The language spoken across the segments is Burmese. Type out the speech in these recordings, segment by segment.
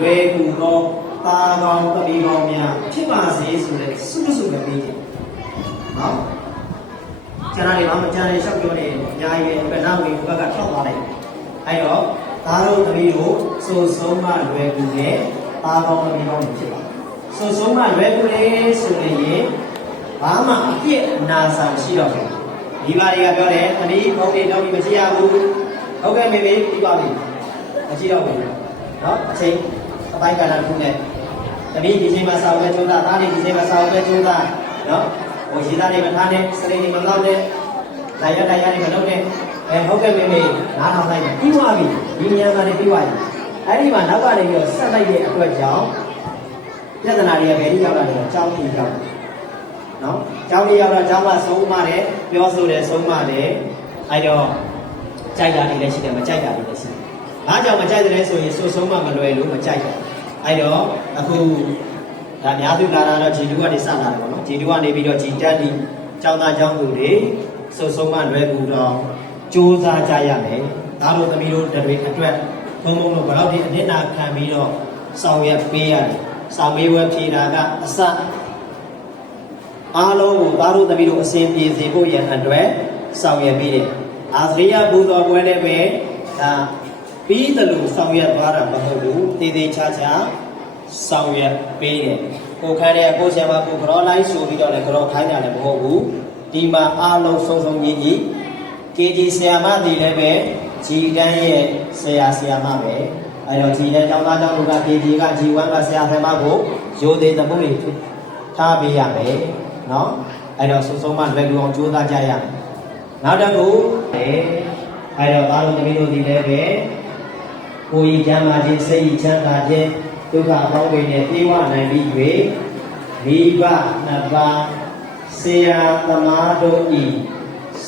လွယ်ကူသောတာကောင်းတတိကောင်းများဖြစ်ပါစေဆိုတဲ့ဆုမဆုပဲပေးတယ်နော်ကျန်တာတွေဘာမှကျန်တယ်ရှောက်ပြောနေအများကြီးပဲဘယ်နာဝင်ဘက်ကထောက်သွားလိုက်အဲ့တော့သားတို့တတိတို့စိုးဆုံးမလွယ်ကူတဲ့တာကောင်းတတိကောင်းတွေဖြစ်ပါစိုးဆုံးမလွယ်ကူလေဆိုရင်ဘာမှအပြစ်အနာစာမရှိတော့ဘူးဒီပါတွေကပြောတယ်တတိဘုံတွေတော့မကြည့်ရဘူးဟုတ်ကဲ့မေမေပြီးပါပြီမကြည့်တော့ဘူးနော်အချိန်အ ပိုင်းကာလတစ်ခုနဲ့တတိဒီချိန်မှာစာဝဲကျိုးသားသားတွေဒီချိန်မှာစာဝဲကျိုးသားနော်ဟိုရှိသားတွေမထားနဲ့စရိတ်တွေမလောက်နဲ့လိုက်ရလိုက်ရတွေမလုပ်နဲ့အဲဟုတ်ကဲ့မေမေနားထောင်လိုက်တယ်ပြီးသွားပြီဒီဉာဏ်ကနေပြီးသွားပြီအဲ့ဒီမှာနောက်ကနေပြီးတော့ဆက်လိုက်တဲ့အတွက်ကြောင့်ပြဿနာတွေကဘယ်လိုရောက်လာလဲအကြောင်းကြီးရောက်နော်အကြောင်းကြီးရောက်တော့အကြောင်းကဆုံးမတယ်ပြောဆိုတယ်ဆုံးမတယ်အဲ့တော့ကြိုက်တာတွေလည်းရှိတယ်မကြိုက်တာတွေလည်းရှိတယ်ဘာကြောင့်မကြိုက်တယ်လဲဆိုရင်ဆိုဆုံးမမလွယ်လို့မကြိုက်တယ် အဲ့တော့အခုဒါများသူလာတာတော့ G2 ကနေစလာတယ်ပေါ့နော် G2 ကနေပြီးတော့ G တက်ဒီကျောင်းသားကျောင်းသူတွေဆိုဆုံးမလွယ်ကူတော့စူးစမ်းကြရမယ်ဒါတို့သမီးတို့တွေအတွက်ဘုံဘုံတို့ဘယ်တော့ဒီအနစ်နာခံပြီးတော့ဆောင်ရွက်ပေးရတယ်ဆောင်မေးဝဲဖြေတာကအစအားလုံးကိုသားတို့သမီးတို့အစဉ်ပြေစေဖို့ရန်အတွက်ဆောင်ရွက်ပြီးတယ်။အာသရိယဘုသောပွဲနဲ့ပဲဒါ ပြီးတယ်လို့ဆောင်ရွက်သွားတာမဟုတ်ဘူး။တည်တည်ချာချာဆောင်ရွက်ပေးတယ်။ကိုခန်းတဲ့ကိုဆရာမကိုကြောလိုက်ဆိုပြီးတော့လည်းကြောခိုင်းတာလည်းမဟုတ်ဘူး။ဒီမှာအားလုံးစုံစုံညီညီ KG ဆရာမတည်လည်းပဲဂျီတန်းရဲ့ဆရာဆရာမပဲ။အဲတော့ဂျီတန်းကျောင်းသားကျောင်းသူက KG က G1 ကဆရာဆရာမကိုရိုသေတမှုတွေထားပေးရမယ်။နော်အဲ့တော့စုံစုံမလွယ်ကူအောင်ကြိုးစားကြရမယ်နောက်တစ်ခုအဲ့တော့သားတော်သမီးတို့ဒီလည်းပဲ ကိုယ်ကြီးချမ်းသာခြင်းစိတ်ကြီးချမ်းသာခြင်းဒုက္ခပေါင်းတွေနဲ့ပြေဝနိုင်ပြီး၍မိဘနှစ်ပါးဆရာသမားတို့ဤ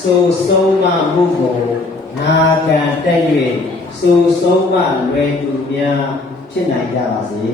စုံဆုံးမမှုကိုနာခံတက်၍စုံဆုံးမလွယ်ကူများဖြစ်နိုင်ကြပါစေ